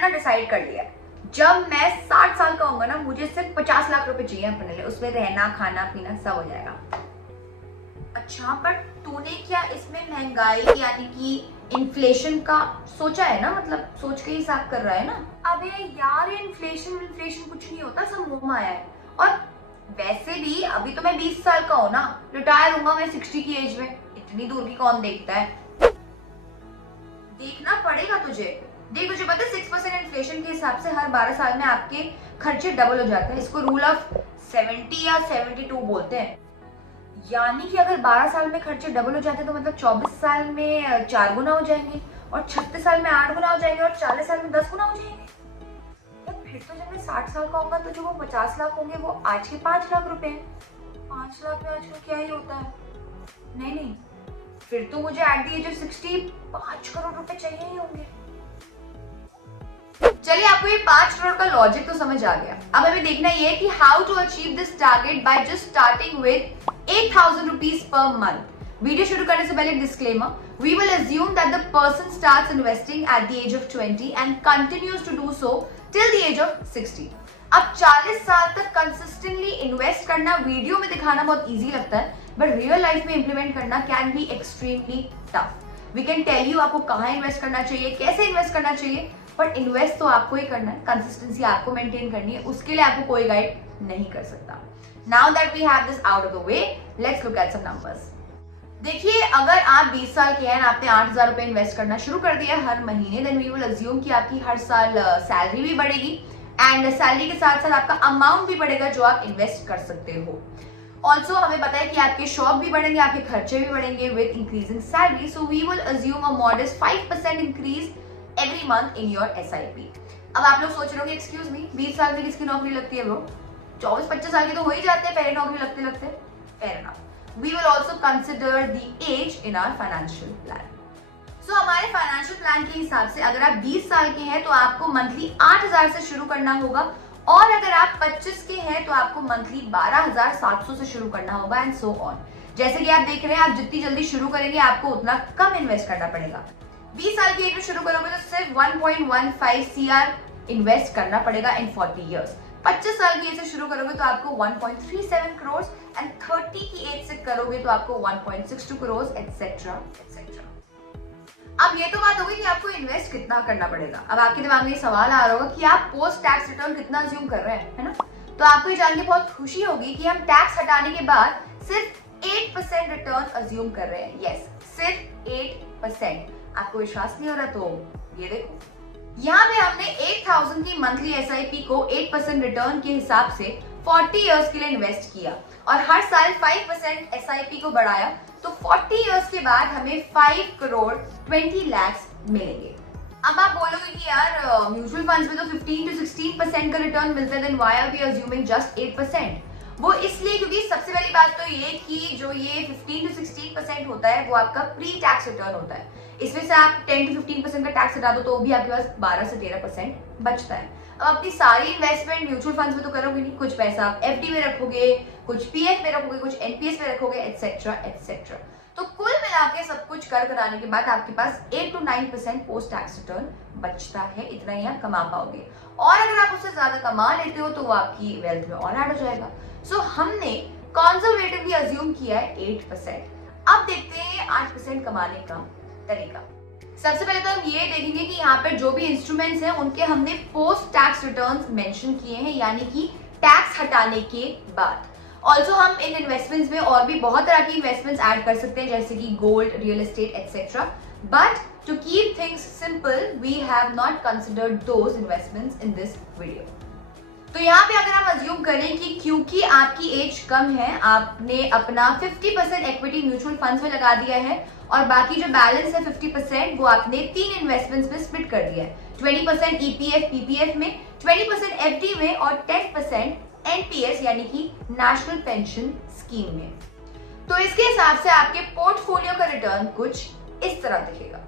मैंने ना डिसाइड कर लिया है, जब मैं 60 साल का होऊंगा ना, मुझे सिर्फ 50 लाख रुपए चाहिए अपने लिए, उसमें रहना खाना पीना सब हो जाएगा। अच्छा, पर तूने क्या इसमें महंगाई यानी कि इन्फ्लेशन का सोचा है ना, मतलब सोच के हिसाब कर रहा है ना? अबे यार, ये इन्फ्लेशन कुछ नहीं होता, सब मुंह में आया है। और वैसे भी अभी तो मैं 20 साल का हूँ ना, रिटायर होऊंगा मैं 60 की एज में, इतनी दूर की कौन देखता है। देखना पड़ेगा तुझे। देख, तुझे पता है 6% इन्फ्लेशन के हिसाब से हर 12 साल में आपके खर्चे डबल हो जाते हैं। इसको रूल ऑफ 70 या 72 बोलते हैं। यानी कि अगर 12 साल में खर्चे डबल हो जाते हैं तो मतलब 24 साल में 4 गुना हो जाएंगे, और 36 साल में 8 गुना हो जाएंगे, और 40 साल में 10 गुना हो जाएंगे। तो फिर तो जब मैं 60 साल का होगा तो जो वो 50 लाख होंगे वो आज के 5 लाख रुपए हैं। 5 लाख में आजकल क्या ही होता है। नहीं, फिर तो मुझे at the age of 60 5 crore रुपए चाहिए ही होंगे। चलिए, आपको ये 5 करोड़ का लॉजिक तो समझ आ गया। अब हमें देखना ये है कि how to achieve this target by just starting with 8,000 rupees per month. Video शुरू करने से पहले disclaimer, we will assume that the person starts investing at the age of 20 and continues to do so till the age of 60. अब 40 साल तक consistently invest करना video में दिखाना बहुत इजी लगता है, बट रियल लाइफ में इंप्लीमेंट करना can be extremely tough. We can tell you आपको कहाँ इन्वेस्ट करना चाहिए, कैसे इन्वेस्ट करना चाहिए, बट इन्वेस्ट तो आपको ही करना है, कंसिस्टेंसी आपको मेंटेन करनी है, उसके लिए आपको कोई गाइड नहीं कर सकता। Now that we have this out of the way, let's look at some numbers. देखिए, अगर आप 20 साल के हैं, आपने 8,000 रुपए इन्वेस्ट करना शुरू कर दिया हर महीने, then we will assume कि आपकी हर साल सैलरी भी बढ़ेगी, एंड सैलरी के साथ साथ आपका अमाउंट भी बढ़ेगा जो आप इन्वेस्ट कर सकते हो। ऑल्सो हमें पता है कि आपके शौक भी बढ़ेंगे, आपके खर्चे भी बढ़ेंगे with increasing salary, so we will assume a modest 5% increase every month in your SIP। अब आप लोग सोच रहे होंगे, एक्सक्यूज मी, 20 साल में किसकी नौकरी लगती है ब्रो? 24-25 साल के तो हो ही जाते हैं पहले नौकरी लगते लगते। Fair enough. We will also consider the age in our financial plan. So हमारे फाइनेंशियल प्लान के हिसाब से अगर आप 20 साल के हैं तो आपको मंथली 8,000 से शुरू करना होगा, और अगर आप 25 के हैं तो आपको मंथली 12,700 से शुरू करना होगा, एंड सो ऑन। जैसे कि आप देख रहे हैं, आप जितनी जल्दी शुरू करेंगे आपको उतना कम इन्वेस्ट करना पड़ेगा। 20 साल की एज में शुरू करोगे तो सिर्फ 1.15 CR इन्वेस्ट करना पड़ेगा इन 40 ईयर्स। 25 साल की एज से शुरू करोगे तो आपको 1.37 करोड़, एंड 30 की एज से करोगे तो आपको 1.62 करोड़, एटसेट्रा एटसेट्रा। अब ये तो बात होगी कि आपको इन्वेस्ट कितना करना पड़ेगा। अब आपके दिमाग में ये सवाल आ रहा होगा कि आप पोस्ट टैक्स रिटर्न कितना अज्यूम कर रहे हैं, है ना? तो आपको ये जान के बहुत खुशी होगी कि हम टैक्स हटाने के बाद सिर्फ 8% रिटर्न अज्यूम कर रहे हैं। यस, सिर्फ 8%। आपको विश्वास नहीं हो रहा तो ये देखो, यहाँ पे हमने 8,000 की मंथली SIP को 8% रिटर्न के हिसाब से 40 इयर्स के लिए इन्वेस्ट किया, और हर साल 5% SIP को बढ़ाया, तो 40 इयर्स के बाद हमें 5 करोड़ 20 लाख मिलेंगे। अब आप बोलोगे कि यार म्यूचुअल फंड्स में तो 15 to 16% का रिटर्न मिलता है, then why are we assuming just 8%? वो इसलिए क्योंकि सबसे पहली बात तो ये कि जो ये 15 to 16% होता है वो आपका प्री टैक्स रिटर्न होता है। इसमें से आप 10 to 15% का टैक्स हटा दो तो भी आपके पास 12 से 13% बचता है। अब अपनी सारी इन्वेस्टमेंट म्यूचुअल फंड्स में तो करोगे नहीं, कुछ पैसा आप FD में रखोगे, कुछ PF में रखोगे, कुछ NPS में रखोगे, एटसेट्रा एटसेट्रा। तो कुल मिला के सब कुछ कर कराने के बाद आपके पास 8 to 9% पोस्ट टैक्स रिटर्न बचता है। इतना ही आप कमा पाओगे, और अगर आप उससे ज्यादा कमा लेते हो तो वो आपकी वेल्थ में और ऐड हो जाएगा। सो हमने कंजर्वेटिवली अज्यूम किया है 8%। अब देखते हैं 8% कमाने का तरीका। सबसे पहले तो हम ये देखेंगे कि यहाँ पर जो भी इंस्ट्रूमेंट्स हैं उनके हमने पोस्ट टैक्स रिटर्न्स मेंशन किए हैं, यानी कि टैक्स हटाने के बाद। ऑल्सो हम इन इन्वेस्टमेंट्स में और भी बहुत तरह की इन्वेस्टमेंट्स ऐड कर सकते हैं, जैसे कि gold, real estate etcetera, but to keep things simple we have not considered those investments in this video. तो यहाँ पे अगर हम अज्यूम करें कि क्योंकि आपकी एज कम है, आपने अपना 50% इक्विटी म्यूचुअल फंड्स में लगा दिया है, और बाकी जो बैलेंस है 50% वो आपने 3 इन्वेस्टमेंट्स में स्प्लिट कर दिया है। 20% EPF PPF में, 20% FD में, और 10% NPS यानी कि नेशनल पेंशन स्कीम में। तो इसके हिसाब से आपके पोर्टफोलियो का रिटर्न कुछ इस तरह दिखेगा।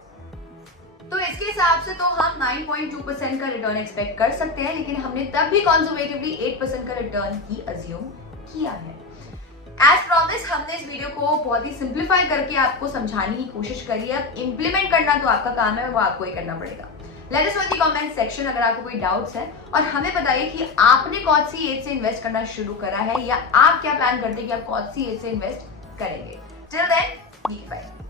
तो इसके हिसाब से तो हम 9.2% का रिटर्न एक्सपेक्ट कर सकते हैं, लेकिन हमने तब भी कंजर्वेटिवली 8% का रिटर्न ही अज्यूम किया है। एज प्रॉमिस हमने इस वीडियो को बहुत ही सिंप्लीफाई करके आपको समझाने की कोशिश करी है। अब इम्प्लीमेंट करना तो आपका काम है, वो आपको ही करना पड़ेगा। Let us know in the comment section अगर आपको कोई डाउट्स है, और हमें बताइए कि आपने कौन सी एज से इन्वेस्ट करना शुरू करा है, या आप क्या प्लान करते हैं कि आप कौन सी एज से इन्वेस्ट करेंगे। Till then, bye.